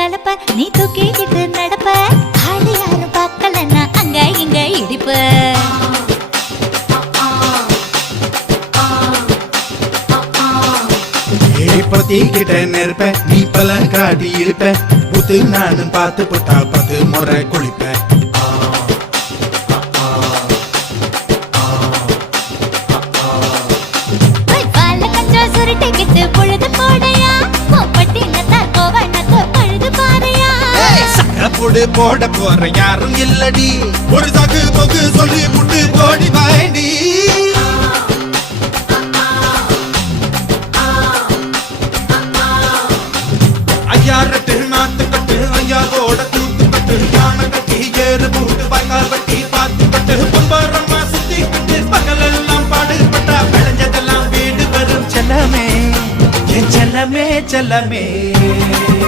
கலப்ப நீ தூக்கிக்கிட்டு நடப்ப. ஆளு யாரும் பார்க்கலன்னா அங்க இங்க இடிப்ப. பத்திக்கிட்ட நெருப்ப நீ பல காட்டி இருப்ப புத்து நானும் பார்த்து புட்டா பத்து முறை குளிப்ப. புடு போட போற யாரும் இல்லடி. ஒரு தகு போக்கு சொல்லி புட்டு போடி வாண்டி ஐயா ரெட்டு நாத்து கட்டு ஐயாவோட தூத்து கட்டு யானை கட்டி ஏறு பூட்டு பாய்க்கால் வட்டி பாத்து கட்டு பொம்பரம்மா சுத்தி கட்டு பகலெல்லாம் பாடுபட்டா விளைஞ்சதெல்லாம் வீடு வரும் செல்லமே. என் செல்லமே செல்லமே.